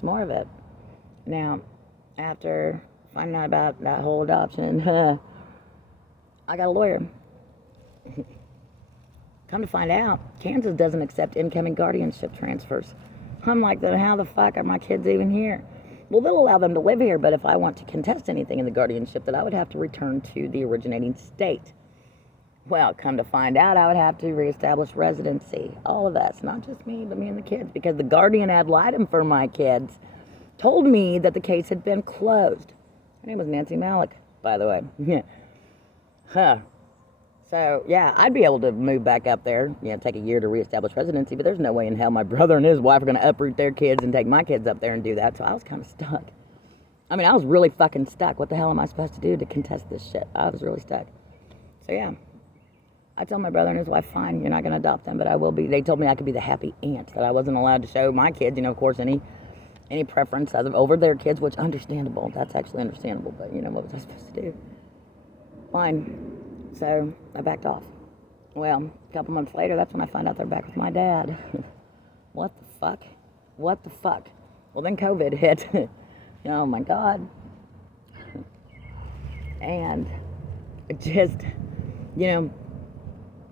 some more of it. Now, after finding out about that whole adoption, I got a lawyer. Come to find out, Kansas doesn't accept incoming guardianship transfers. I'm like, then how the fuck are my kids even here? Well, they'll allow them to live here, but if I want to contest anything in the guardianship, that I would have to return to the originating state. Well, come to find out, I would have to reestablish residency. All of that's not just me, but me and the kids, because the guardian ad litem for my kids told me that the case had been closed. Her name was Nancy Malik, by the way. Huh. So, yeah, I'd be able to move back up there, take a year to reestablish residency, but there's no way in hell my brother and his wife are going to uproot their kids and take my kids up there and do that, so I was kind of stuck. I mean, I was really fucking stuck. What the hell am I supposed to do to contest this shit? I was really stuck. So, yeah, I told my brother and his wife, fine, you're not going to adopt them, but I will be. They told me I could be the happy aunt, that I wasn't allowed to show my kids, of course, any preference over their kids, which understandable. That's actually understandable, but, what was I supposed to do? Fine. So I backed off. Well, a couple months later, that's when I found out they're back with my dad. What the fuck? What the fuck? Well, then COVID hit. Oh my God. And it just,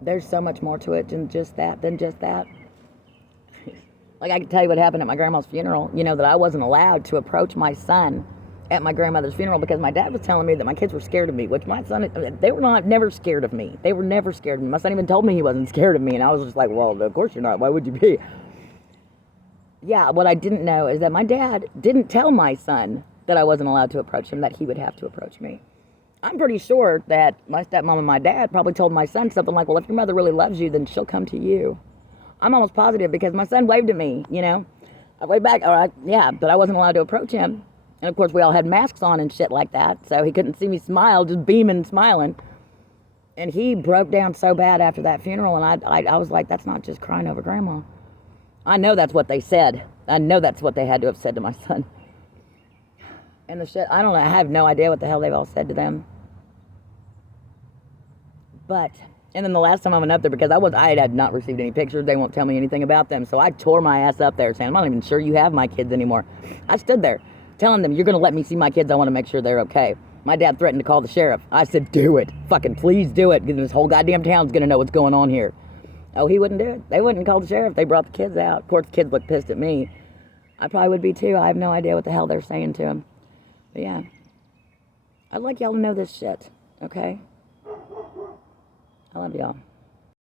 there's so much more to it than just that. Like, I can tell you what happened at my grandma's funeral, that I wasn't allowed to approach my son at my grandmother's funeral because my dad was telling me that my kids were scared of me, which my son, they were never scared of me. They were never scared of me. My son even told me he wasn't scared of me, and I was just like, well, of course you're not. Why would you be? Yeah, what I didn't know is that my dad didn't tell my son that I wasn't allowed to approach him, that he would have to approach me. I'm pretty sure that my stepmom and my dad probably told my son something like, well, if your mother really loves you, then she'll come to you. I'm almost positive because my son waved at me, I waved back, all right, yeah, but I wasn't allowed to approach him. And, of course, we all had masks on and shit like that, so he couldn't see me smile, just beaming, smiling. And he broke down so bad after that funeral, and I was like, that's not just crying over grandma. I know that's what they said. I know that's what they had to have said to my son. And the shit, I don't know, I have no idea what the hell they've all said to them. But, and then the last time I went up there, because I had not received any pictures, they won't tell me anything about them, so I tore my ass up there saying, I'm not even sure you have my kids anymore. I stood there, telling them, you're going to let me see my kids, I want to make sure they're okay. My dad threatened to call the sheriff. I said, do it. Fucking please do it, because this whole goddamn town's going to know what's going on here. Oh, he wouldn't do it. They wouldn't call the sheriff. They brought the kids out. Of course, the kids looked pissed at me. I probably would be too. I have no idea what the hell they're saying to him. But yeah, I'd like y'all to know this shit, okay? I love y'all.